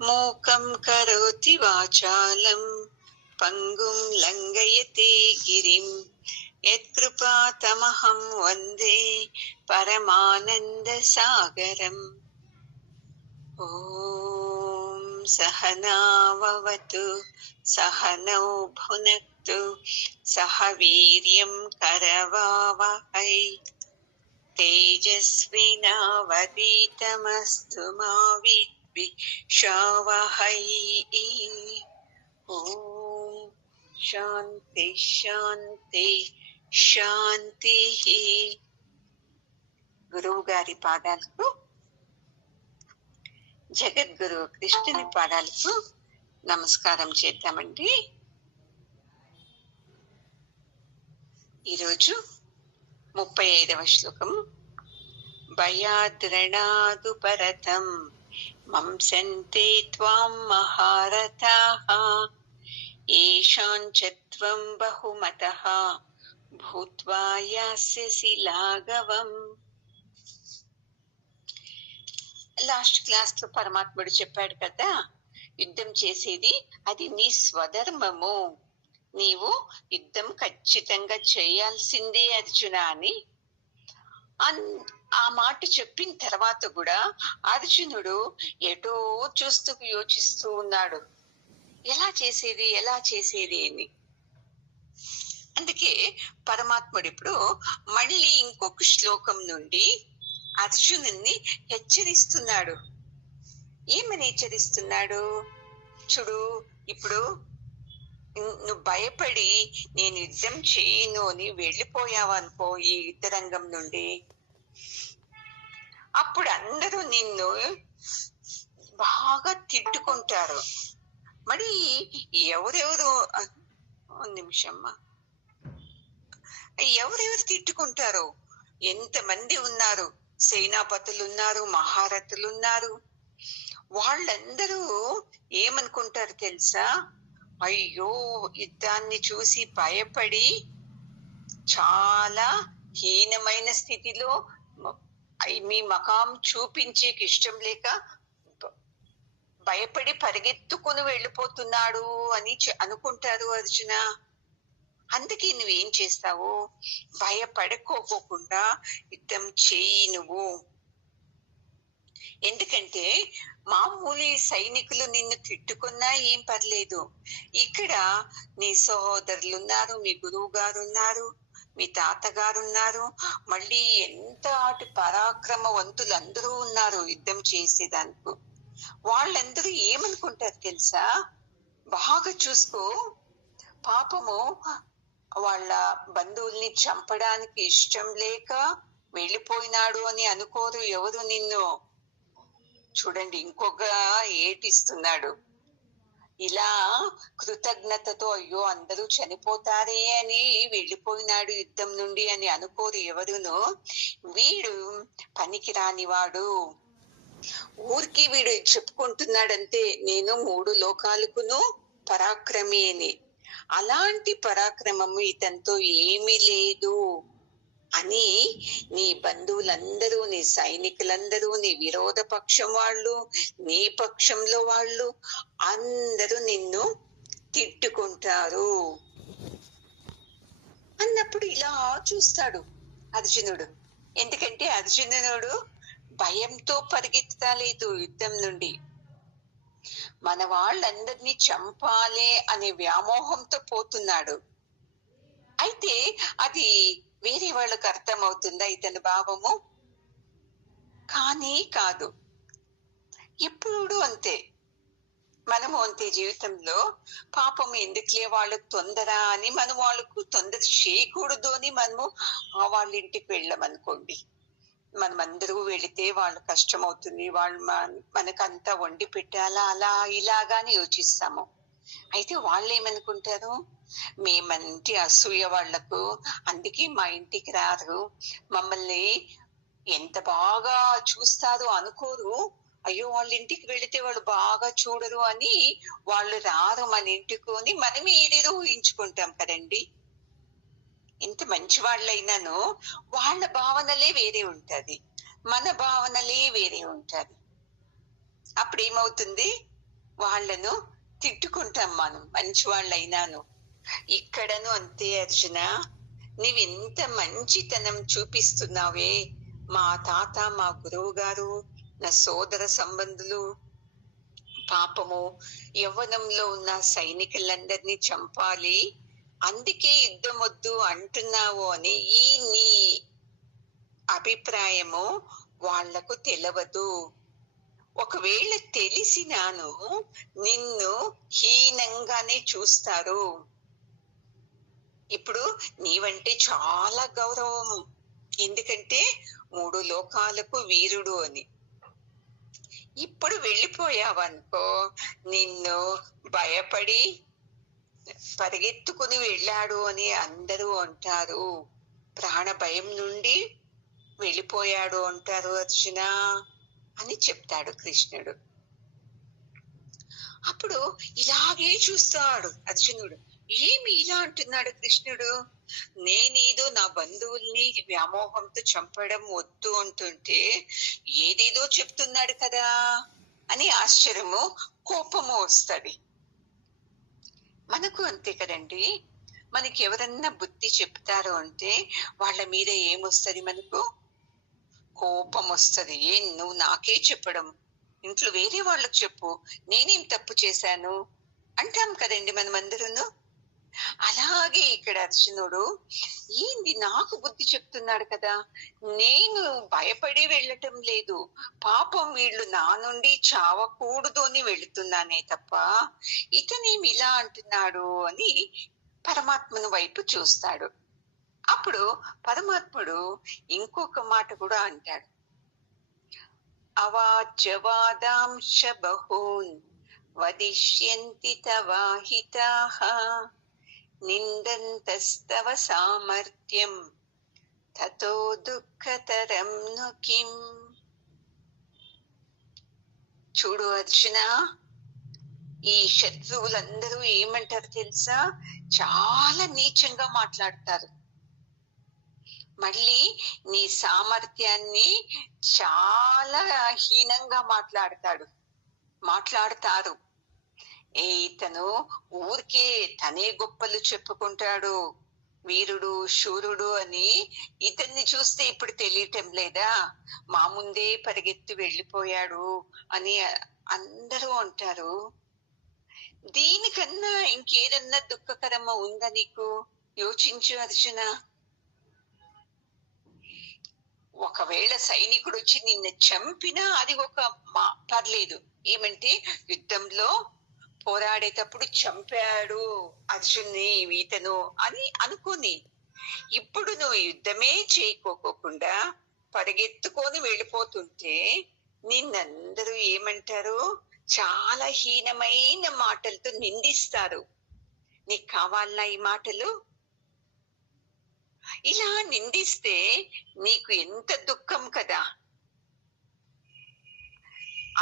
మూకం కరోతి వాచాలం పంగుం లంఘయతే గిరిం యత్కృపాతమహం వందే పరమానంద సాగరం. ఓం సహనావవతు సహనౌ భునక్తు సహ వీర్యం కరవావహై తేజస్వినావధీతమస్తు మా విద్విషావహై. ఓం శాంతి శాంతి శాంతి. గురువు గారి పాదాలకు, జగద్గురు కృష్ణుని పాదాలకు నమస్కారం చేద్దామండి. ఈరోజు 35వ శ్లోకం. భయాద్రణాదు పరతం మంసంతే త్వాం మహారథాః ఏషాంచత్వం బహుమతః భూత్వా యాస్యసి లాఘవం. లాస్ట్ క్లాస్ లో పరమాత్ముడు చెప్పాడు కదా, యుద్ధం చేసేది అది నీ స్వధర్మము, నీవు యుద్ధం ఖచ్చితంగా చేయాల్సిందే అర్జున అని. ఆ మాట చెప్పిన తర్వాత కూడా అర్జునుడు ఎటో చూస్తూ యోచిస్తూ ఉన్నాడు, ఎలా చేసేది అని. అందుకే పరమాత్ముడు ఇప్పుడు మళ్ళీ ఇంకొక శ్లోకం నుండి అర్జునుని హెచ్చరిస్తున్నాడు. ఏమని హెచ్చరిస్తున్నాడు చూడు. ఇప్పుడు నువ్వు భయపడి నేను యుద్ధం చేయను అని వెళ్ళిపోయావనుకో ఈ యుద్ధరంగం నుండి, అప్పుడు అందరూ నిన్ను బాగా తిట్టుకుంటారు. మరి ఎవరెవరు నిమిషమ్మా ఎవరెవరు తిట్టుకుంటారు? ఎంతమంది ఉన్నారు, సేనాపతులు ఉన్నారు, మహారథులు ఉన్నారు. వాళ్ళందరూ ఏమనుకుంటారు తెలుసా? అయ్యో, యుద్ధాన్ని చూసి భయపడి చాలా హీనమైన స్థితిలో మీ మకాం చూపించేకి ఇష్టం లేక భయపడి పరిగెత్తుకుని వెళ్ళిపోతున్నాడు అని అనుకుంటారు అర్జున. అందుకే నువ్వేం చేస్తావు, భయపడుకోకుండా యుద్ధం చేయి నువ్వు. ఎందుకంటే మామూలు సైనికులు నిన్ను తిట్టుకున్నా ఏం పర్లేదు, ఇక్కడ నీ సహోదరులు ఉన్నారు, మీ గురువు గారు ఉన్నారు, మీ తాతగారు ఉన్నారు, మళ్ళీ ఎంత పరాక్రమవంతులు అందరూ ఉన్నారు యుద్ధం చేసేదానికి. వాళ్ళందరూ ఏమనుకుంటారు తెలుసా? బాగా చూసుకో, పాపము వాళ్ళ బంధువుల్ని చంపడానికి ఇష్టం లేక వెళ్ళిపోయినాడు అని అనుకోరు ఎవరు నిన్ను. చూడండి, ఇంకొక ఏటిస్తున్నాడు. ఇలా కృతజ్ఞతతో అయ్యో అందరూ చనిపోతారే అని వెళ్ళిపోయినాడు యుద్ధం నుండి అని అనుకోరు ఎవరును. వీడు పనికిరానివాడు, ఊరికి వీడు చెప్పుకుంటున్నాడంతే, నేను 3 లోకాలకును పరాక్రమి అని. అలాంటి పరాక్రమము ఇతనితో ఏమీ లేదు అని నీ బంధువులందరూ, నీ సైనికులందరూ, నీ విరోధ పక్షం వాళ్ళు, నీ పక్షంలో వాళ్ళు అందరూ నిన్ను తిట్టుకుంటారు అన్నప్పుడు ఇలా చూస్తాడు అర్జునుడు. ఎందుకంటే అర్జునుడు భయంతో పరిగెత్తలేదు యుద్ధం నుండి, మన వాళ్ళందరినీ చంపాలే అనే వ్యామోహంతో పోతున్నాడు. అయితే అది వేరే వాళ్ళకు అర్థమవుతుందా ఇతని భావము? కానీ కాదు. ఎప్పుడు అంతే, మనము అంతే జీవితంలో. పాపము ఎందుకులే వాళ్ళకు తొందర అని మనం వాళ్ళకు తొందర చేయకూడదు అని మనము వాళ్ళ ఇంటికి వెళ్ళామనుకోండి, మనమందరూ వెళితే వాళ్ళు కష్టం అవుతుంది, వాళ్ళు మనకంతా వండి పెట్టాలా అలా ఇలాగాని యోచిస్తాము. అయితే వాళ్ళు ఏమనుకుంటారు, మేమంటి అసూయ వాళ్లకు, అందుకే మా ఇంటికి రారు, మమ్మల్ని ఎంత బాగా చూస్తారో అనుకోరు, అయ్యో వాళ్ళ ఇంటికి వెళితే వాళ్ళు బాగా చూడరు అని వాళ్ళు రారు మన ఇంటికి అని మనమే ఏదేదో ఊహించుకుంటాం కదండి. ఎంత మంచి వాళ్ళైనాను వాళ్ళ భావనలే వేరే ఉంటది, మన భావనలే వేరే ఉంటది. అప్పుడు ఏమవుతుంది, వాళ్ళను తిట్టుకుంటాం మనం మంచి వాళ్ళైనాను. ఇక్కడను అంతే అర్జున, నీవెంత మంచితనం చూపిస్తున్నావే. మా తాత, మా గురువు గారు, నా సోదర సంబంధులు పాపము యవ్వనంలో ఉన్న సైనికులందరినీ చంపాలి, అందుకే యుద్ధం వద్దు అంటున్నావు అని ఈ నీ అభిప్రాయము వాళ్లకు తెలవదు. ఒకవేళ తెలిసినాను నిన్ను హీనంగానే చూస్తారు. ఇప్పుడు నీవంటే చాలా గౌరవం, ఎందుకంటే 3 లోకాలకు వీరుడు అని. ఇప్పుడు వెళ్ళిపోయావనుకో నిన్ను భయపడి పరిగెత్తుకుని వెళ్ళాడు అని అందరూ అంటారు. ప్రాణ భయం నుండి వెళ్ళిపోయాడు అంటారు అర్జున అని చెప్తాడు కృష్ణుడు. అప్పుడు ఇలాగే చూస్తాడు అర్జునుడు. ఏమి ఇలా అంటున్నాడు కృష్ణుడు? నేనేదో నా బంధువుల్ని వ్యామోహంతో చంపడం వద్దు అంటుంటే ఏదేదో చెప్తున్నాడు కదా అని ఆశ్చర్యము, కోపము వస్తుంది. మనకు అంతే కదండి. మనకి ఎవరన్నా బుద్ధి చెప్తారు అంటే వాళ్ళ మీద ఏమొస్తుంది? మనకు కోపం వస్తుంది. నువ్వు నాకే చెప్పడం, ఇంట్లో వేరే వాళ్ళకు చెప్పు, నేనేం తప్పు చేశాను అంటాం కదండి మనమందరూ. అలాగే ఇక్కడ అర్జునుడు ఏంది నాకు బుద్ధి చెప్తున్నాడు కదా, నేను భయపడి వెళ్ళటం లేదు, పాపం వీళ్ళు నా నుండి చావకూడదు అని వెళుతున్నానే తప్ప ఇతనేమి ఇలా అంటున్నాడు అని పరమాత్మను వైపు చూస్తాడు. అప్పుడు పరమాత్ముడు ఇంకొక మాట కూడా అంటాడు. అవాచ్యవాదాంశ బహూన్ వదిష్యంతి తవాహితాః నిందంతస్తవ సామర్థ్యం తతో దుఃఖతరం ను కిం. చూడు అర్జున, ఈ శత్రువులందరూ ఏమంటారు తెలుసా? చాలా నీచంగా మాట్లాడతారు. మళ్ళీ నీ సామర్థ్యాన్ని చాలా హీనంగా మాట్లాడతారు. ఇతను ఊరికే తనే గొప్పలు చెప్పుకుంటాడు, వీరుడు శూరుడు అని. ఇతన్ని చూస్తే ఇప్పుడు తెలియటం లేదా? మా ముందే పరిగెత్తి వెళ్ళిపోయాడు అని అందరూ అంటారు. దీనికన్నా ఇంకేదన్నా దుఃఖకరమ ఉందా నీకు? యోచించు అర్జున. ఒకవేళ సైనికుడు వచ్చి నిన్ను చంపినా అది ఒక పర్లేదు. ఏమంటే యుద్ధంలో పోరాడేటప్పుడు చంపాడు అర్జున్ని ఇతను అని అనుకుని, ఇప్పుడు నువ్వు యుద్ధమే చేయకోకుండా పరిగెత్తుకొని వెళ్ళిపోతుంటే నిన్నందరూ ఏమంటారు? చాలా హీనమైన మాటలతో నిందిస్తారు. నీకు కావాలన్నా ఈ మాటలు? ఇలా నిందిస్తే నీకు ఎంత దుఃఖం కదా.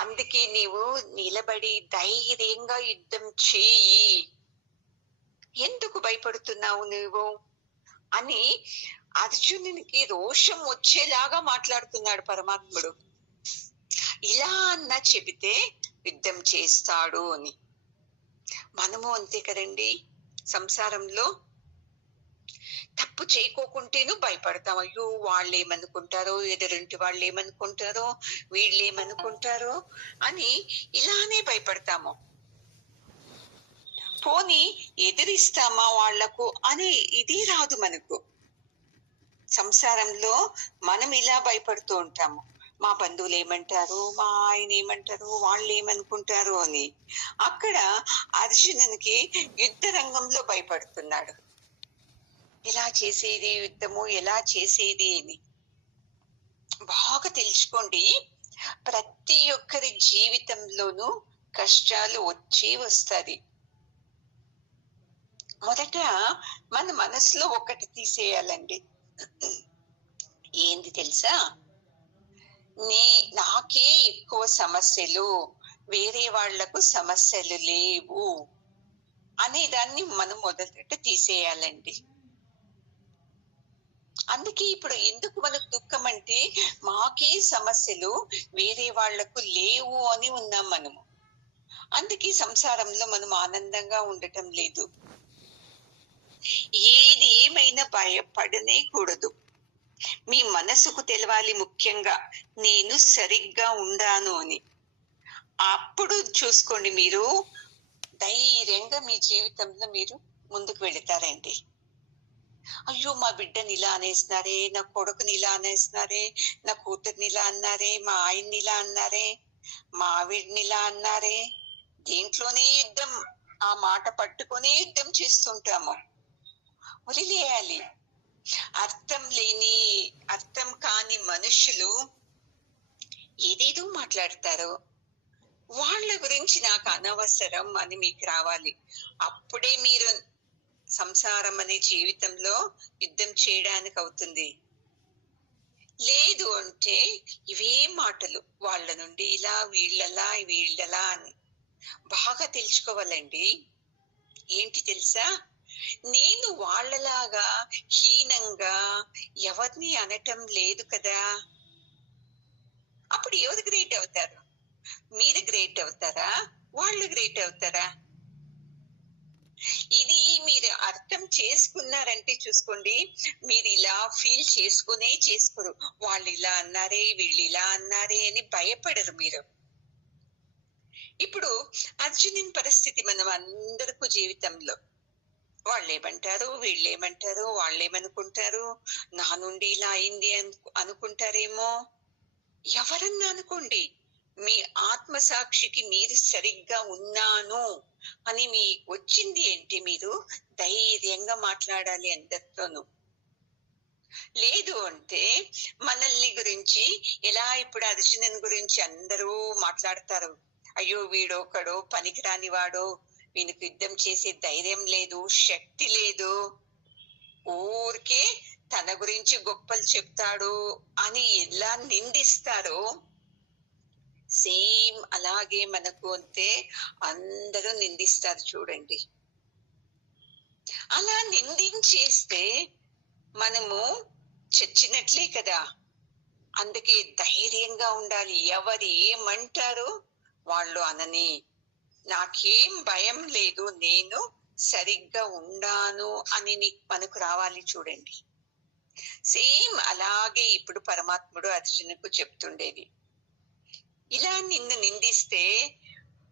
అందుకే నీవు నిలబడి ధైర్యంగా యుద్ధం చేయి. ఎందుకు భయపడుతున్నావు నువ్వు అని అర్జునునికి రోషం వచ్చేలాగా మాట్లాడుతున్నాడు పరమాత్ముడు. ఇలా అన్నా చెబితే యుద్ధం చేస్తాడు అని. మనము అంతే కదండి. సంసారంలో తప్పు చేయకోకుంటేను భయపడతాం. అయ్యో వాళ్ళు ఏమనుకుంటారో, ఎదురింటి వాళ్ళు ఏమనుకుంటారో, వీళ్ళు ఏమనుకుంటారో అని ఇలానే భయపడతాము. పోనీ ఎదిరిస్తామా వాళ్లకు అని ఇది రాదు మనకు. సంసారంలో మనం ఇలా భయపడుతూ ఉంటాము. మా బంధువులు ఏమంటారు, మా ఆయన ఏమంటారు, వాళ్ళు ఏమనుకుంటారు అని. అక్కడ అర్జునునికి యుద్ధ రంగంలో భయపడుతున్నాడు. ఎలా చేసేది యుద్ధము, ఎలా చేసేది అని బాగా తెలుసుకోండి. ప్రతి ఒక్కరి జీవితంలోనూ కష్టాలు వస్తుంది. మొదట మన మనసులో ఒకటి తీసేయాలండి. ఏంది తెలుసా? నాకే ఎక్కువ సమస్యలు, వేరే వాళ్లకు సమస్యలు లేవు అనే దాన్ని మనం మొదట తీసేయాలండి. అందుకే ఇప్పుడు ఎందుకు మనకు దుఃఖం అంటే మాకే సమస్యలు వేరే వాళ్లకు లేవు అని ఉన్నాం మనము. అందుకే సంసారంలో మనం ఆనందంగా ఉండటం లేదు. ఏది ఏమైనా భయపడనే కూడదు. మీ మనసుకు తెలవాలి ముఖ్యంగా నేను సరిగ్గా ఉండాను అని. అప్పుడు చూసుకోండి మీరు ధైర్యంగా మీ జీవితంలో మీరు ముందుకు వెళతారండి. అయ్యో మా బిడ్డని ఇలా అనేస్తున్నారే, నా కొడుకుని ఇలా అనేస్తున్నారే, నా కూతుర్ని ఇలా అన్నారే, మా ఆయన్ని ఇలా అన్నారే, మా ఆవిడ్ని ఇలా అన్నారే. దీంట్లోనే యుద్ధం, ఆ మాట పట్టుకొని యుద్ధం చేస్తుంటాము. వదిలేయాలి. అర్థం కాని మనుషులు ఏదేదో మాట్లాడతారు. వాళ్ళ గురించి నాకు అనవసరం అని మీకు రావాలి. అప్పుడే మీరు సంసారం అనే జీవితంలో యుద్ధం చేయడానికి అవుతుంది. లేదు అంటే ఇవే మాటలు వాళ్ళ నుండి ఇలా వీళ్ళలా అని బాగా తెలుసుకోవాలండి. ఏంటి తెలుసా, నేను వాళ్ళలాగా హీనంగా ఎవరిని అనటం లేదు కదా. అప్పుడు ఎవరు గ్రేట్ అవుతారు? మీరు గ్రేట్ అవుతారా, వాళ్ళు గ్రేట్ అవుతారా? ఇది మీరు అర్థం చేసుకున్నారంటే చూసుకోండి, మీరు ఇలా ఫీల్ చేసుకోరు. వాళ్ళు ఇలా అన్నారే, వీళ్ళు ఇలా అన్నారే అని భయపడరు మీరు. ఇప్పుడు అర్జునుని పరిస్థితి మనం అందరికీ జీవితంలో వాళ్ళేమంటారు, వీళ్ళేమంటారు, వాళ్ళేమనుకుంటారు, నా నుండి ఇలా అయింది అనుకుంటారేమో. ఎవరన్నా అనుకోండి, మీ ఆత్మసాక్షికి మీరు సరిగ్గా ఉన్నాను అని మీకు వచ్చింది అంటే మీరు ధైర్యంగా మాట్లాడాలి అందరితోనూ. లేదు అంటే మనల్ని గురించి ఎలా ఇప్పుడు అర్జునుని గురించి అందరూ మాట్లాడతారు. అయ్యో వీడొకడు పనికిరాని వాడు, వీనికి యుద్ధం చేసే ధైర్యం లేదు, శక్తి లేదు, ఊరికే తన గురించి గొప్పలు చెప్తాడు అని ఎలా నిందిస్తారో సేమ్ అలాగే మనకు అంతే అందరూ నిందిస్తారు చూడండి. అలా నిందించేస్తే మనము చచ్చినట్లే కదా. అందుకే ధైర్యంగా ఉండాలి. ఎవరు ఏమంటారో వాళ్ళు అనని, నాకేం భయం లేదు, నేను సరిగ్గా ఉండాను అని మనకు రావాలి చూడండి. సేమ్ అలాగే ఇప్పుడు పరమాత్ముడు అర్జునుకు చెప్తుండేది. ఇలా నిన్ను నిందిస్తే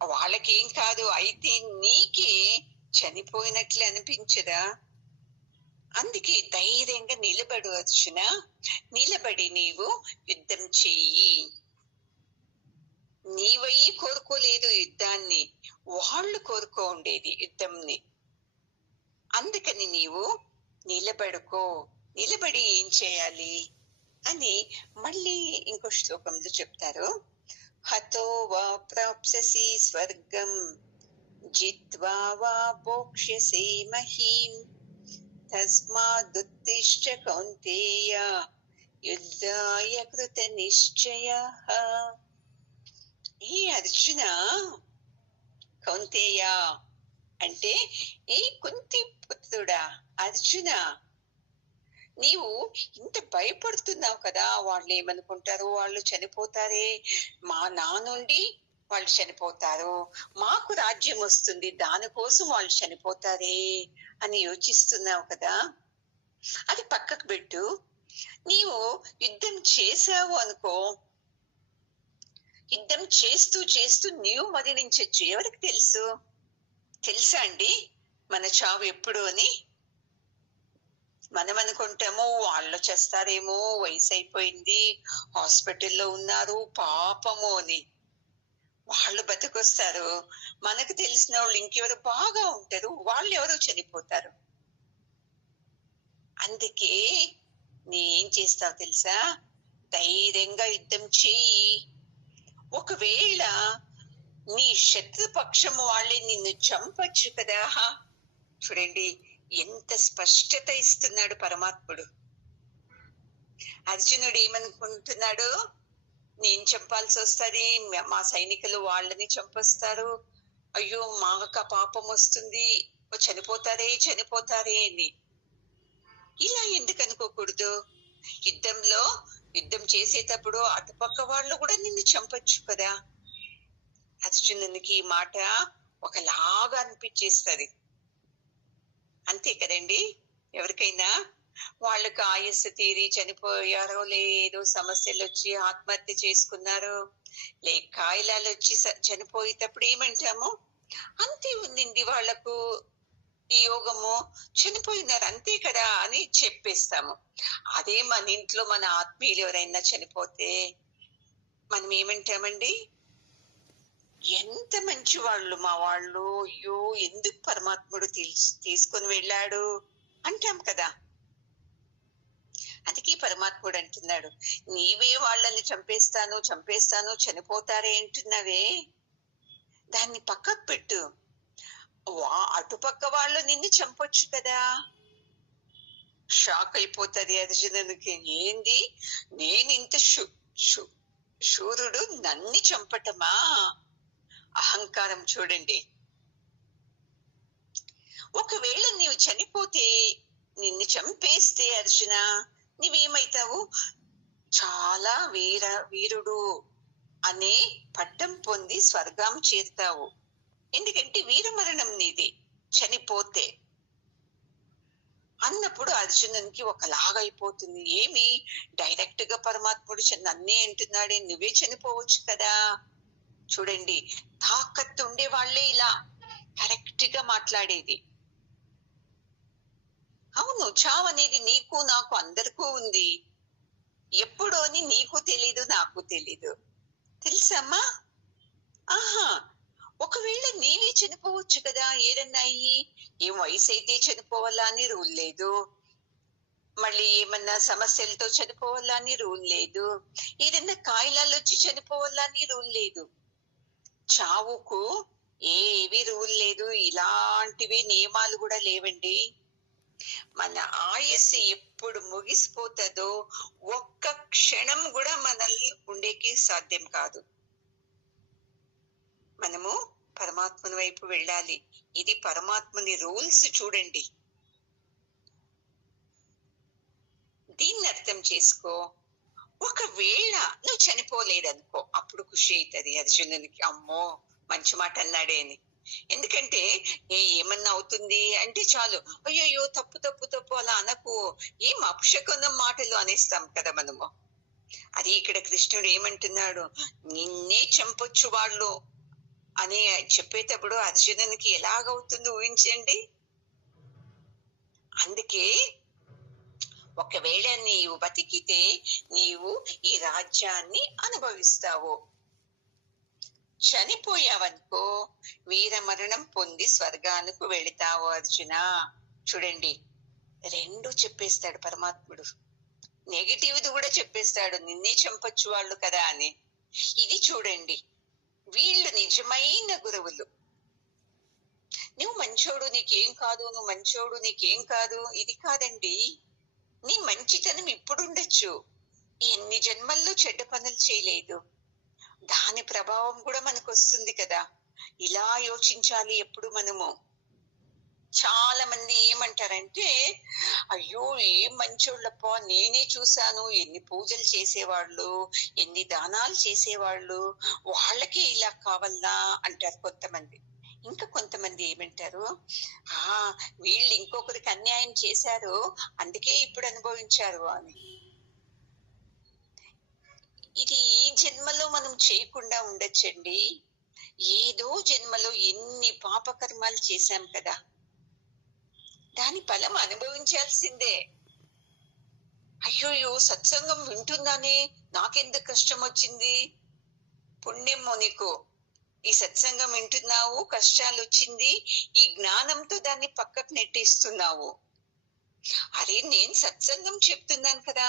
వాళ్ళకేం కాదు, అయితే నీకే చనిపోయినట్లు అనిపించదా? అందుకే ధైర్యంగా నిలబడు అర్జున, నిలబడి నీవు యుద్ధం చెయ్యి. నీవయ్యి కోరుకోలేదు యుద్ధాన్ని, వాళ్ళు కోరుకో ఉండేది యుద్ధంని. అందుకని నీవు నిలబడుకో. నిలబడి ఏం చేయాలి అని మళ్ళీ ఇంకో శ్లోకంలో చెప్తారు. హతో వా ప్రాప్స్యసి స్వర్గం జిత్వా వా భోక్ష్యసే మహీం తస్మాదుత్తిష్ఠ కౌంతేయ యుద్ధాయ కృత నిశ్చయః. ఈ అర్జున, కౌంతేయ అంటే ఈ కుంతి పుత్రుడా అర్జున, నీవు ఇంత భయపడుతున్నావు కదా, వాళ్ళు ఏమనుకుంటారు, వాళ్ళు చనిపోతారే, నా నుండి వాళ్ళు చనిపోతారు, మాకు రాజ్యం వస్తుంది దానికోసం వాళ్ళు చనిపోతారే అని యోచిస్తున్నావు కదా. అది పక్కకు పెట్టు. నీవు యుద్ధం చేసావు అనుకో, యుద్ధం చేస్తూ చేస్తూ నీవు మరణించచ్చు. ఎవరికి తెలుసు? తెలుసా అండి మన చావు ఎప్పుడు అని? మనం అనుకుంటాము వాళ్ళు చేస్తారేమో, వయసు అయిపోయింది, హాస్పిటల్లో ఉన్నారు పాపము అని. వాళ్ళు బతికొస్తారు. మనకు తెలిసిన వాళ్ళు ఇంకెవరు బాగా ఉంటారు, వాళ్ళు ఎవరో చనిపోతారు. అందుకే నేనేం చేస్తావు తెలుసా, ధైర్యంగా యుద్ధం చెయ్యి. ఒకవేళ నీ శత్రుపక్షం వాళ్ళే నిన్ను చంపచ్చు కదా. చూడండి ఎంత స్పష్టత ఇస్తున్నాడు పరమాత్ముడు. అర్జునుడు ఏమనుకుంటున్నాడు, నేను చంపాల్సి వస్తుంది, మా సైనికులు వాళ్ళని చంపేస్తారు, అయ్యో మాక పాపం వస్తుంది, చనిపోతారే అని. ఇలా ఎందుకు అనుకోకూడదు? యుద్ధం చేసేటప్పుడు అటుపక్క వాళ్ళు కూడా నిన్ను చంపచ్చు కదా. అర్జునునికి ఈ మాట ఒకలాగా అనిపించేస్తుంది. అంతే కదండి. ఎవరికైనా వాళ్ళకి ఆయుస్సు తీరి చనిపోయారో, లేదో సమస్యలు వచ్చి ఆత్మహత్య చేసుకున్నారో, లేక కాయిలాలు వచ్చి చనిపోయేటప్పుడు ఏమంటాము, అంతే ఉండింది వాళ్లకు ఈ యోగము, చనిపోయినారు అంతే కదా అని చెప్పేస్తాము. అదే మన ఇంట్లో మన ఆత్మీయులు ఎవరైనా చనిపోతే మనం ఏమంటామండి, ఎంత మంచి వాళ్ళు మా వాళ్ళు, అయ్యో ఎందుకు పరమాత్ముడు తీసుకొని వెళ్ళాడు అంటాం కదా. అందుకే పరమాత్ముడు అంటున్నాడు, నీవే వాళ్ళని చంపేస్తాను చంపేస్తాను చనిపోతారే అంటున్నావే, దాన్ని పక్కకు పెట్టు. అటుపక్క వాళ్ళు నిన్ను చంపొచ్చు కదా. షాక్ అయిపోతుంది అర్జునునికి, ఏంది నేనింత శూరుడు నన్ను చంపటమా, అహంకారం చూడండి. ఒకవేళ నీవు చనిపోతే, నిన్ను చంపేస్తే అర్జున నీవేమైతావు, చాలా వీరుడు అనే పట్టం పొంది స్వర్గం చేరుతావు. ఎందుకంటే వీరమరణం నీది చనిపోతే అన్నప్పుడు అర్జునునికి ఒకలాగా అయిపోతుంది. ఏమి డైరెక్ట్ గా పరమాత్ముడు నన్నే అంటున్నాడే, నువ్వే చనిపోవచ్చు కదా. చూడండి, తాకత్తు ఉండే వాళ్ళే ఇలా కరెక్ట్ గా మాట్లాడేది. అవును, చావు అనేది నీకు నాకు అందరికీ ఉంది, ఎప్పుడు అని నీకు తెలీదు నాకు తెలీదు, తెలుసమ్మా. ఆహా, ఒకవేళ నీవే చనిపోవచ్చు కదా. ఏదన్నా అయ్యి, ఏం వయసు అయితే చనిపోవాలా అని రూల్ లేదు, మళ్ళీ ఏమన్నా సమస్యలతో చనిపోవాలా అని రూల్ లేదు, ఏదన్నా కాయిలాలు వచ్చి చనిపోవాలా అని రూల్ లేదు. చావుకు ఏవి రూల్ లేదు, ఇలాంటివి నియమాలు కూడా లేవండి. మన ఆయుస్సు ఎప్పుడు ముగిసిపోతుందో ఒక్క క్షణం కూడా మనల్ని ఉండేకి సాధ్యం కాదు. మనము పరమాత్మని వైపు వెళ్ళాలి. ఇది పరమాత్మని రూల్స్ చూడండి. దీన్ని అర్థం చేసుకో. ఒకవేళ నువ్వు చనిపోలేదనుకో, అప్పుడు ఖుషి అవుతుంది అర్జునునికి, అమ్మో మంచి మాట అన్నాడే అని. ఎందుకంటే ఏమన్నా అవుతుంది అంటే చాలు, అయ్యో తప్పు తప్పు తప్పు అలా అనకు, ఏం అపశకునం మాటలు అనేస్తాం కదా మనము. అది ఇక్కడ కృష్ణుడు ఏమంటున్నాడు, నిన్నే చంపొచ్చు వాళ్ళు అని చెప్పేటప్పుడు అర్జునునికి ఎలాగవుతుంది ఊహించండి. అందుకే ఒకవేళ నీవు బతికితే నీవు ఈ రాజ్యాన్ని అనుభవిస్తావు, చనిపోయావనుకో వీరమరణం పొంది స్వర్గానికి వెళతావు అర్జున. చూడండి, రెండు చెప్పేస్తాడు పరమాత్ముడు. నెగిటివ్ది కూడా చెప్పేస్తాడు, నిన్నే చంపొచ్చు వాళ్ళు కదా అని. ఇది చూడండి, వీళ్ళు నిజమైన గురువులు. నువ్వు మంచోడు నీకేం కాదు, నువ్వు మంచోడు నీకేం కాదు, ఇది కాదండి. నీ మంచితనం ఇప్పుడు ఉండొచ్చు, ఎన్ని జన్మల్లో చెడ్డ పనులు చేయలేదు, దాని ప్రభావం కూడా మనకు వస్తుంది కదా. ఇలా యోచించాలి ఎప్పుడు మనము. చాలా మంది ఏమంటారంటే, అయ్యో ఏం మంచోళ్ళప్ప, నేనే చూశాను ఎన్ని పూజలు చేసేవాళ్ళు, ఎన్ని దానాలు చేసేవాళ్ళు, వాళ్ళకి ఇలా కావాలా అంటారు కొంతమంది. ఇంకా కొంతమంది ఏమంటారు, వీళ్ళు ఇంకొకరికి అన్యాయం చేశారు అందుకే ఇప్పుడు అనుభవించారు అని. ఇది ఈ జన్మలో మనం చేయకుండా ఉండొచ్చండి. ఏదో జన్మలో ఎన్ని పాపకర్మాలు చేశాం కదా, దాని ఫలం అనుభవించాల్సిందే. అయ్యోయ్యో సత్సంగం వింటున్నానే, నాకెందుకు కష్టం వచ్చింది, పుణ్యమో నీకు, ఈ సత్సంగం వింటున్నావు, కష్టాలు వచ్చింది, ఈ జ్ఞానంతో దాన్ని పక్కకు నెట్టేస్తున్నావు. అరే నేను సత్సంగం చెప్తున్నాను కదా,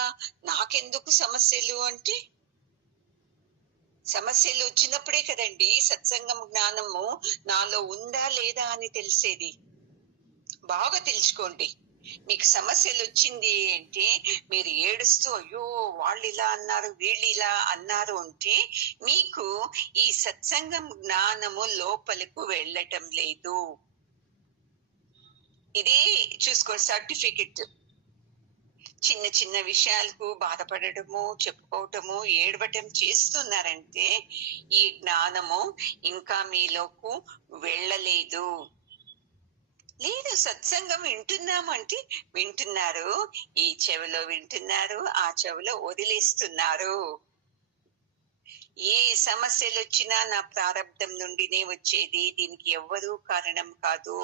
నాకెందుకు సమస్యలు అంటే, సమస్యలు వచ్చినప్పుడే కదండి సత్సంగం జ్ఞానము నాలో ఉందా లేదా అని తెలిసేది. బాగా తెలుసుకోండి. మీకు సమస్యలు వచ్చింది అంటే మీరు ఏడుస్తూ అయ్యో వాళ్ళు ఇలా అన్నారు వీళ్ళు ఇలా అన్నారు అంటే మీకు ఈ సత్సంగం జ్ఞానము లోపలకు వెళ్ళటం లేదు. ఇదే చూసుకోండి సర్టిఫికెట్. చిన్న చిన్న విషయాలకు బాధపడటము, చెప్పుకోవటము, ఏడవటం చేస్తున్నారంటే ఈ జ్ఞానము ఇంకా మీలోకి వెళ్ళలేదు. లేదు, సత్సంగం వింటున్నాము అంటే వింటున్నారు, ఈ చెవిలో వింటున్నారు, ఆ చెవిలో వదిలేస్తున్నారు. ఏ సమస్యలు వచ్చినా నా ప్రారంధం నుండినే వచ్చేది, దీనికి ఎవ్వరూ కారణం కాదు.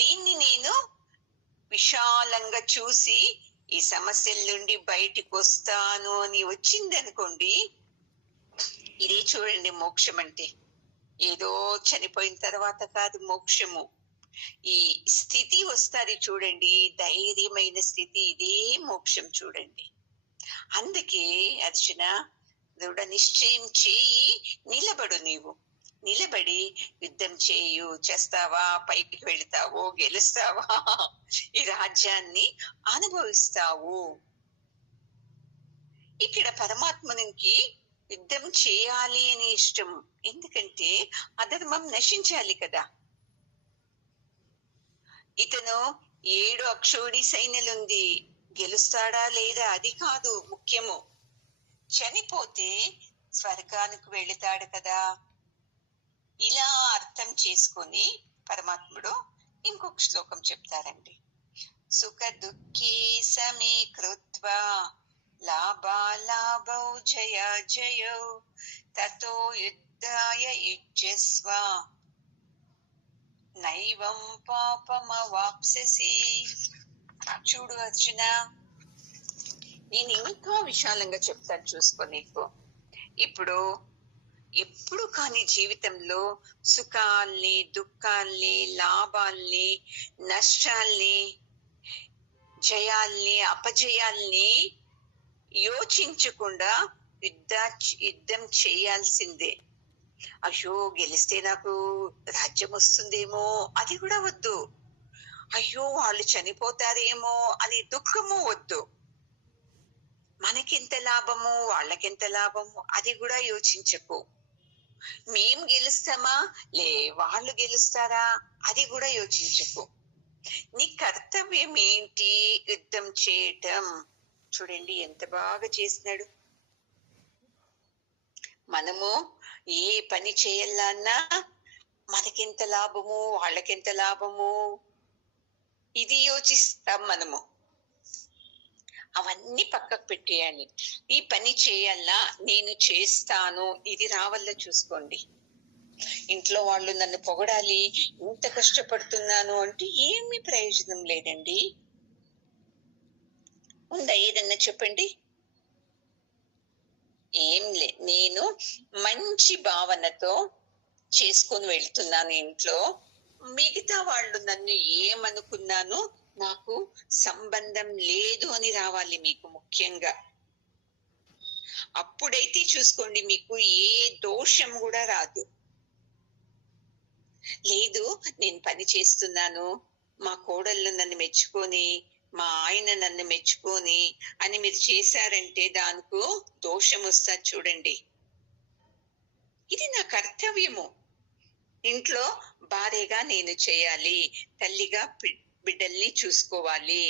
దీన్ని నేను విశాలంగా చూసి ఈ సమస్యల నుండి బయటికి వస్తాను అని వచ్చిందనుకోండి, ఇదే చూడండి మోక్షం అంటే. ఏదో చనిపోయిన తర్వాత కాదు మోక్షము, ఈ స్థితి వస్తుంది చూడండి, ధైర్యమైన స్థితి, ఇదే మోక్షం చూడండి. అందుకే అర్జున, దృఢ నిశ్చయం చేయి, నిలబడు. నీవు నిలబడి యుద్ధం చేయు. చేస్తావా, పైకి వెళతావు, గెలుస్తావా, ఈ రాజ్యాన్ని అనుభవిస్తావు. ఇక్కడ పరమాత్మనికి యుద్ధం చేయాలి అని ఇష్టం, ఎందుకంటే అధర్మం నశించాలి కదా. ఇతను 7 అక్షోడి సైన్యులుంది, గెలుస్తాడా లేదా అది కాదు ముఖ్యము, చనిపోతే స్వర్గానికి వెళతాడు కదా. ఇలా అర్థం చేసుకొని పరమాత్ముడు ఇంకొక శ్లోకం చెప్తారండి. సుఖ దుఃఖీ సమే కృత్వా లాభాలాభౌ జయ జయౌ తతో యుద్ధాయ యుజ్యస్వ నైవం పాపమవాప్స్యసి. చూడు అర్జున, నేను ఇంకా విశాలంగా చెప్తాను చూసుకో నీకు. ఇప్పుడు ఎప్పుడు కానీ జీవితంలో సుఖాల్ని, దుఃఖాల్ని, లాభాల్ని, నష్టాల్ని, జయాల్ని, అపజయాల్ని యోచించకుండా యుద్ధం చేయాల్సిందే. అయ్యో గెలిస్తే నాకు రాజ్యం వస్తుందేమో అది కూడా వద్దు, అయ్యో వాళ్ళు చనిపోతారేమో అని దుఃఖము వద్దు, మనకెంత లాభము వాళ్ళకెంత లాభము అది కూడా యోచించకు. మేం గెలుస్తామా లే వాళ్ళు గెలుస్తారా అది కూడా యోచించకు. నీ కర్తవ్యం ఏంటి? యుద్ధం చేయటం. చూడండి ఎంత బాగా చేసినాడు. మనము ఏ పని చేయాలన్నా మనకెంత లాభము వాళ్ళకెంత లాభము ఇది యోచిస్తాం మనము. అవన్నీ పక్కకు పెట్టేయాలి. ఈ పని చేయాలా, నేను చేస్తాను, ఇది రావాల చూసుకోండి. ఇంట్లో వాళ్ళు నన్ను పొగడాలి, ఇంత కష్టపడుతున్నాను అంటే ఏమీ ప్రయోజనం లేదండి. ఉందా ఏదన్నా చెప్పండి? ఏం లే. నేను మంచి భావనతో చేసుకొని వెళ్తున్నాను ఇంట్లో, మిగతా వాళ్ళు నన్ను ఏమనుకున్నాను నాకు సంబంధం లేదు అని రావాలి మీకు ముఖ్యంగా. అప్పుడైతే చూసుకోండి మీకు ఏ దోషం కూడా రాదు. లేదు నేను పని చేస్తున్నాను, మా కోడళ్ళు నన్ను మెచ్చుకొని, మా ఆయన నన్ను మెచ్చుకొని అని మీరు చేశారంటే దానికి దోషం వస్తా చూడండి. ఇది నా కర్తవ్యము. ఇంట్లో భార్యగా నేను చేయాలి, తల్లిగా బిడ్డల్ని చూసుకోవాలి,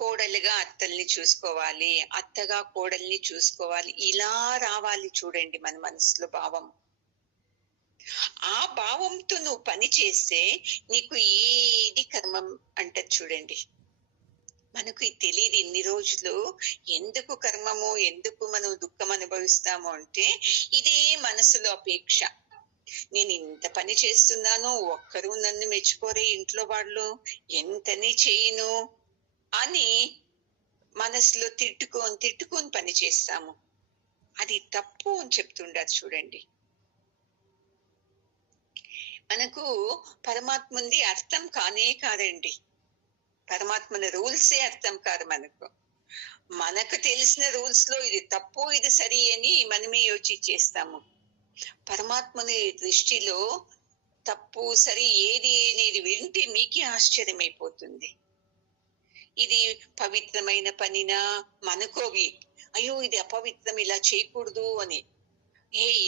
కోడలుగా అత్తల్ని చూసుకోవాలి, అత్తగా కోడల్ని చూసుకోవాలి. ఇలా రావాలి చూడండి మన మనసులో భావం. ఆ భావంతో నువ్వు పని చేస్తే నీకు ఏది కర్మం అంటది చూడండి. మనకు తెలియదు ఇన్ని రోజులు ఎందుకు కర్మము, ఎందుకు మనం దుఃఖం అనుభవిస్తాము అంటే ఇదే మనసులో అపేక్ష. నేను ఇంత పని చేస్తున్నాను, ఒక్కరు నన్ను మెచ్చుకోరే ఇంట్లో వాళ్ళు, ఎంతని చేయను అని మనసులో తిట్టుకొని పని చేస్తాము. అది తప్పు అని చెప్తుండారు చూడండి. మనకు పరమాత్ముంది అర్థం కానే కాదండి. పరమాత్మని రూల్సే అర్థం కాదు మనకు. మనకు తెలిసిన రూల్స్ లో ఇది తప్పు ఇది సరి అని మనమే యోచించేస్తాము. పరమాత్మని దృష్టిలో తప్పు సరి ఏది అనేది వింటే మీకే ఆశ్చర్యమైపోతుంది. ఇది పవిత్రమైన పనినా మనకోవి, అయ్యో ఇది అపవిత్రం ఇలా చేయకూడదు అని.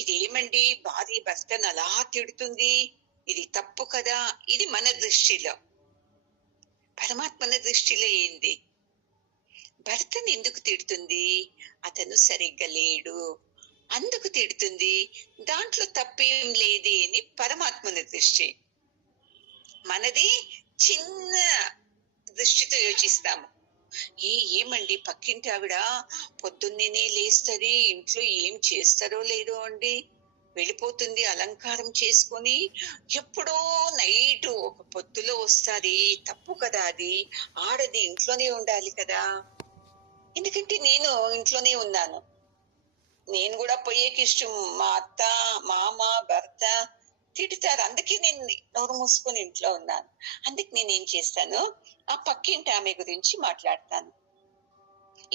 ఇదేమండి భార్య భర్తను అలా తిడుతుంది, ఇది తప్పు కదా. ఇది మన దృష్టిలో. పరమాత్మన దృష్టిలో ఏంది? భర్తని ఎందుకు తిడుతుంది? అతను సరిగ్గా లేడు అందుకు తిడుతుంది. దాంట్లో తప్పేం లేదే అని పరమాత్మని దృష్టి. మనది చిన్న దృష్టితో యోచిస్తాము. ఏమండి పక్కింటి ఆవిడ పొద్దున్నే లేస్తది, ఇంట్లో ఏం చేస్తారో లేదో అండి, వెళ్ళిపోతుంది అలంకారం చేసుకొని, ఎప్పుడో నైట్ ఒక పొద్దులో వస్తాది, తప్పు కదా అది. ఆడది ఇంట్లోనే ఉండాలి కదా. ఎందుకంటే నేను ఇంట్లోనే ఉన్నాను, నేను కూడా పోయేకి ఇష్టం. మా అత్త, మామ, భర్త తిడతారు, అందుకే నేను నోరు మూసుకొని ఇంట్లో ఉన్నాను. అందుకే నేనేం చేస్తాను, ఆ పక్కింటి ఆమె గురించి మాట్లాడతాను.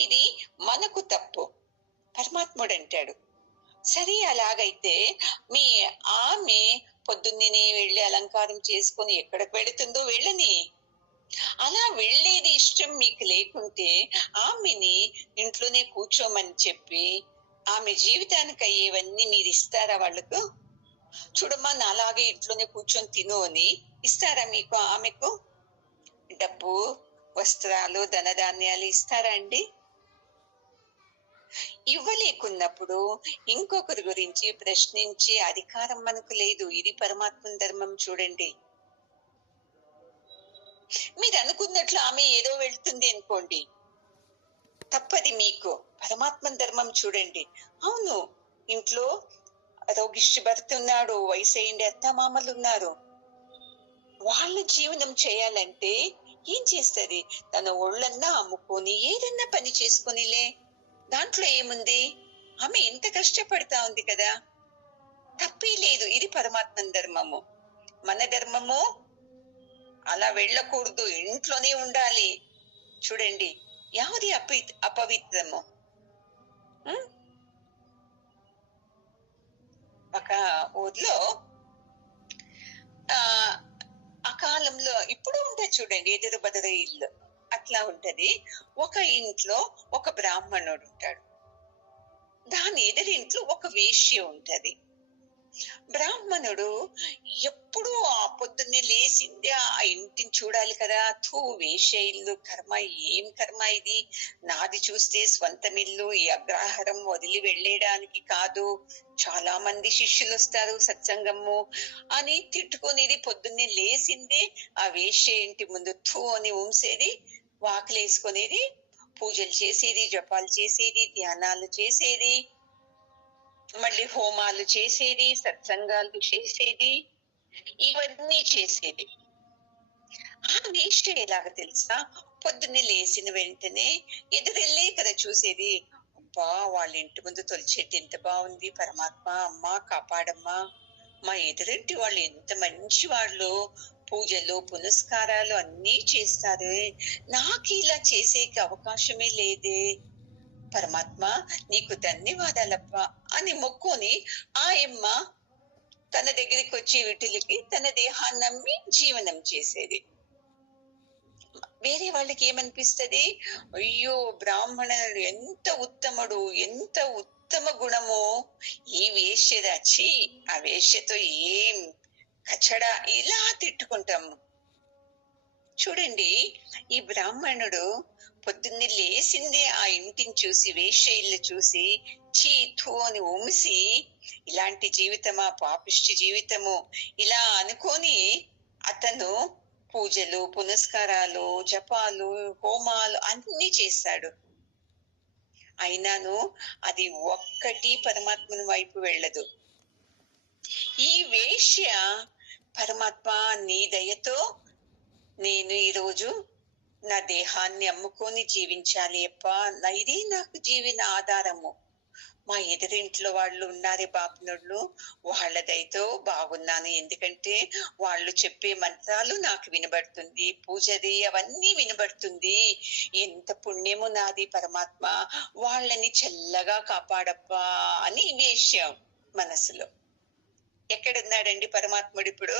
ఇది మనకు తప్పు. పరమాత్ముడు అంటాడు, సరే అలాగైతే మీ ఆమె పొద్దున్నే వెళ్ళి అలంకారం చేసుకొని ఎక్కడికి వెళుతుందో వెళ్ళని. అలా వెళ్ళేది ఇష్టం మీకు లేకుంటే ఆమెని ఇంట్లోనే కూర్చోమని చెప్పి ఆమె జీవితానికి అయ్యేవన్నీ మీరు ఇస్తారా వాళ్ళకు? చూడమ్మా నాలాగే ఇంట్లోనే కూర్చొని తిను అని ఇస్తారా మీకు? ఆమెకు డబ్బు, వస్త్రాలు, ధనధాన్యాలు ఇస్తారా అండి? ఇవ్వలేకున్నప్పుడు ఇంకొకరి గురించి ప్రశ్నించే అధికారం మనకు లేదు. ఇది పరమాత్మ ధర్మం. చూడండి, మీరు అనుకున్నట్లు ఆమె ఏదో వెళ్తుంది అనుకోండి, తప్పది మీకు. పరమాత్మ ధర్మం చూడండి. అవును, ఇంట్లో రోగిష్టి భర్త ఉన్నాడు, వయసు అయింది అత్త మామలు ఉన్నారు, వాళ్ళ జీవనం చేయాలంటే ఏం చేస్తుంది? తన ఒళ్ళన్నా అమ్ముకొని ఏదన్నా పని చేసుకొనిలే, దాంట్లో ఏముంది? ఆమె ఎంత కష్టపడతా ఉంది కదా, తప్పే లేదు. ఇది పరమాత్మ ధర్మము. మన ధర్మము అలా వెళ్ళకూడదు, ఇంట్లోనే ఉండాలి. చూడండి, యావది అపవిత్రము. ఒక ఊర్లో ఆ కాలంలో ఇప్పుడు ఉంటాయి చూడండి, ఎదురు బదురు ఇల్లు అట్లా ఉంటది. ఒక ఇంట్లో ఒక బ్రాహ్మణుడు ఉంటాడు, దాని ఎదురింట్లో ఒక వేశ్య ఉంటది. బ్రాహ్మణుడు ఎప్పుడు ఆ పొద్దున్నే లేచిందే ఆ ఇంటిని చూడాలి కదా. వేశ్య ఇల్లు, కర్మ, ఏం కర్మ ఇది, నాది చూస్తే స్వంతమిల్లు, ఈ అగ్రహారం వదిలి వెళ్ళేయడానికి కాదు, చాలా మంది శిష్యులు వస్తారు సత్సంగము అని తిట్టుకునేది. పొద్దున్నే లేచిందే ఆ వేశ్య ఇంటి ముందు అని ఉంసేది, వాకిలేసుకునేది, పూజలు చేసేది, జపాలు చేసేది, ధ్యానాలు చేసేది, మళ్ళీ హోమాలు చేసేది, సత్సంగాలు చేసేది, ఇవన్నీ చేసేది. ఆ వేశ్య ఎలాగ తెలుసా? పొద్దున్నే లేచిన వెంటనే ఎదురెళ్ళే కదా చూసేది. అబ్బా, వాళ్ళ ఇంటి ముందు తొలిచెట్టు ఎంత బాగుంది, పరమాత్మ అమ్మా కాపాడమ్మా, మా ఎదురింటి వాళ్ళు ఎంత మంచి వాళ్ళు, పూజలు పునస్కారాలు అన్నీ చేస్తారు, నాకు ఇలా చేసేకి అవకాశమే లేదే, పరమాత్మ నీకు ధన్యవాదాలప్ప అని మొక్కుని ఆయమ్మ తన దగ్గరికి వచ్చి వీటికి తన దేహాన్ని నమ్మి జీవనం చేసేది. వేరే వాళ్ళకి ఏమనిపిస్తది? అయ్యో, బ్రాహ్మణుడు ఎంత ఉత్తముడు, ఎంత ఉత్తమ గుణము, ఈ వేశ్యదాచి ఆ వేశ్యతో ఏం కచడా, ఇలా తిట్టుకుంటాము. చూడండి, ఈ బ్రాహ్మణుడు పొద్దున్నే లేచిందే ఆ ఇంటిని చూసి, వేశ్య ఇల్లు చూసి చీథు అని ఉమిసి, ఇలాంటి జీవితమా, పాపిష్టి జీవితము, ఇలా అనుకొని అతను పూజలు పునస్కారాలు జపాలు హోమాలు అన్ని చేస్తాడు. అయినాను అది ఒక్కటి పరమాత్మని వైపు వెళ్ళదు. ఈ వేశ్య, పరమాత్మ నీ దయతో నేను ఈరోజు నా దేహాన్ని అమ్ముకొని జీవించాలి అప్ప, ఇదే నాకు జీవన ఆధారము. మా ఎదురింట్లో వాళ్ళు ఉన్నారే బాపనుళ్ళు, వాళ్ళదైతో బాగున్నాను, ఎందుకంటే వాళ్ళు చెప్పే మంత్రాలు నాకు వినబడుతుంది, పూజది అవన్నీ వినబడుతుంది, ఎంత పుణ్యము నాది పరమాత్మ, వాళ్ళని చల్లగా కాపాడప్పా అని వేశ్యం మనసులో. ఎక్కడున్నాడండి పరమాత్ముడు ఇప్పుడు?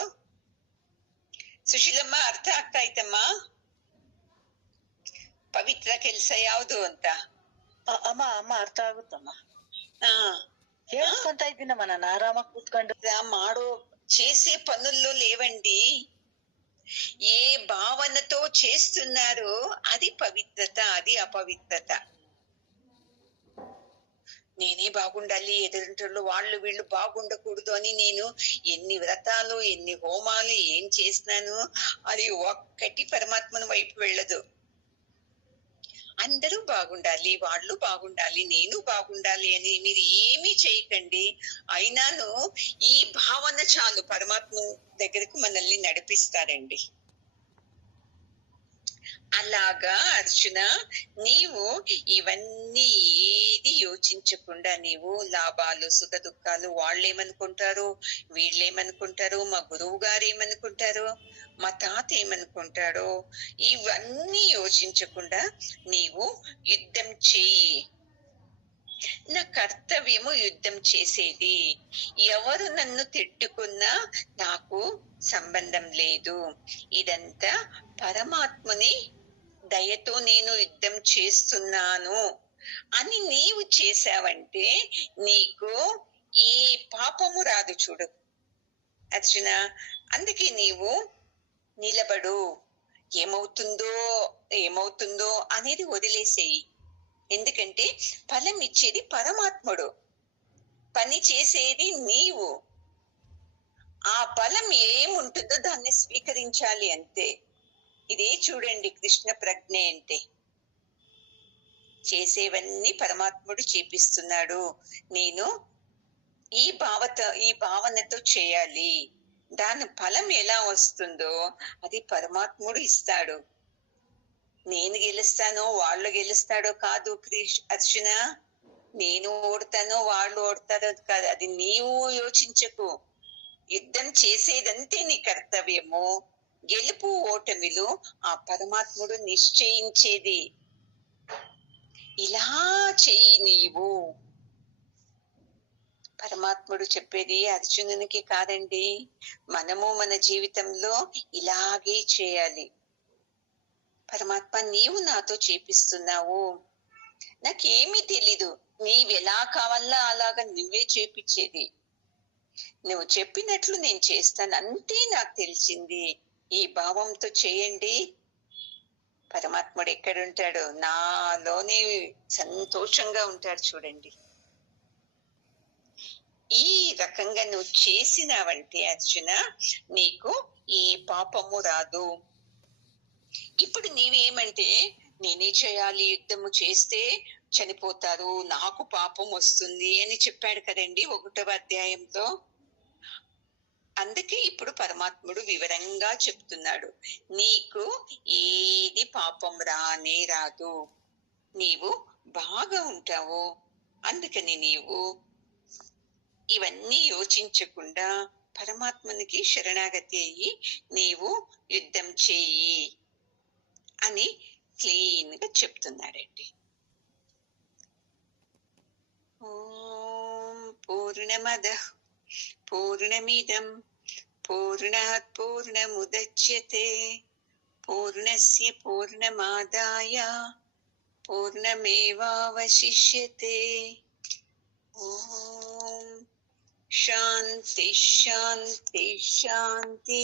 ಸುಶೀಲಮ್ಮ ಅರ್ಥ ಆಗ್ತಾ ಐತಮ್ಮ? ಪವಿತ್ರ ಕೆಲ್ಸ ಯಾವುದು ಅಂತ? ಅಮ್ಮ ಅಮ್ಮ ಅರ್ಥ ಆಗುತ್ತಮ್ಮ. ಹೇಳ್ಕೊಂತ ಇದ್ದೀನಮ್ಮ, ನಾನು ಆರಾಮಾಗಿ ಕೂತ್ಕೊಂಡು. ಮಾಡೋ చేసే పనుల్లో లేవండి, ఏ భావనతో చేస్తున్నారో అది పవిత్రత, అది అపవిత్రత. నేనే బాగుండాలి, ఎదురింటోళ్ళు వాళ్ళు వీళ్ళు బాగుండకూడదు అని నేను ఎన్ని వ్రతాలు, ఎన్ని హోమాలు ఏం చేసినాను, అది ఒక్కటి పరమాత్మని వైపు వెళ్ళదు. అందరూ బాగుండాలి, వాళ్ళు బాగుండాలి, నేను బాగుండాలి అని మీరు ఏమీ చేయకండి. అయినాను ఈ భావన చాలు పరమాత్మ దగ్గరకు మనల్ని నడిపిస్తారండి. అలాగా అర్జున, నీవు ఇవన్నీ ఏది యోచించకుండా, నీవు లాభాలు సుఖ దుఃఖాలు, వాళ్ళేమనుకుంటారు, వీళ్ళేమనుకుంటారు, మా గురువు గారు ఏమనుకుంటారో, మా తాత ఏమనుకుంటాడో, ఇవన్నీ యోచించకుండా నీవు యుద్ధం చేయి. నా కర్తవ్యము యుద్ధం చేసేది. ఎవరు నన్ను తిట్టుకున్నా నాకు సంబంధం లేదు. ఇదంతా పరమాత్మని దయతో నేను యుద్ధం చేస్తున్నాను అని నీవు చేశావంటే నీకు ఏ పాపము రాదు. చూడు అర్జున, అందుకే నీవు నిలబడు. ఏమవుతుందో ఏమవుతుందో అనేది వదిలేసేయి. ఎందుకంటే ఫలం ఇచ్చేది పరమాత్ముడు, పని చేసేది నీవు. ఆ ఫలం ఏముంటుందో దాన్ని స్వీకరించాలి అంతే. ఇదే చూడండి కృష్ణ ప్రజ్ఞ అంటే. చేసేవన్నీ పరమాత్ముడు చేపిస్తున్నాడు. నేను ఈ భావనతో చేయాలి. దాని ఫలం ఎలా వస్తుందో అది పరమాత్ముడు ఇస్తాడు. నేను గెలుస్తానో వాళ్ళు గెలుస్తాడో కాదు అర్జున. నేను ఓడతానో వాళ్ళు ఓడతారో కాదు, అది నీవు యోచించకు. యుద్ధం చేసేదంతే నీ కర్తవ్యము. గెలుపు ఓటమిలు ఆ పరమాత్ముడు నిశ్చయించేది. ఇలా చెయ్యి నీవు. పరమాత్ముడు చెప్పేది అర్జునునికి కాదండి, మనము మన జీవితంలో ఇలాగే చేయాలి. పరమాత్మ, నీవు నాతో చేపిస్తున్నావు, నాకేమీ తెలీదు, నీవెలా కావాలా అలాగా నువ్వే చేపించేది. నువ్వు చెప్పినట్లు నేను చేస్తాను, అంతే నాకు తెలిసింది. ఈ భావంతో చేయండి. పరమాత్ముడు ఎక్కడుంటాడు? నాలోనే సంతోషంగా ఉంటాడు. చూడండి, ఈ రకంగా నువ్వు చేసినావంటే అర్జున, నీకు ఏ పాపము రాదు. ఇప్పుడు నీవేమంటే నేనే చేయాలి, యుద్ధము చేస్తే చనిపోతారు, నాకు పాపం వస్తుంది అని చెప్పాడు కదండి 1వ అధ్యాయంలో. అందుకే ఇప్పుడు పరమాత్ముడు వివరంగా చెప్తున్నాడు, నీకు ఏది పాపం రానే రాదు, నీవు బాగా ఉంటావు. అందుకని నీవు ఇవన్నీ యోచించకుండా పరమాత్మునికి శరణాగతి అయ్యి నీవు యుద్ధం చేయి అని క్లీన్ గా చెప్తున్నాడండి. ఓం పూర్ణమదః పూర్ణమిదం పూర్ణాత్ పూర్ణముదచ్యతే పూర్ణస్య పూర్ణమాదాయ పూర్ణమేవావశిష్యతే. ఓం శాంతి శాంతి శాంతి.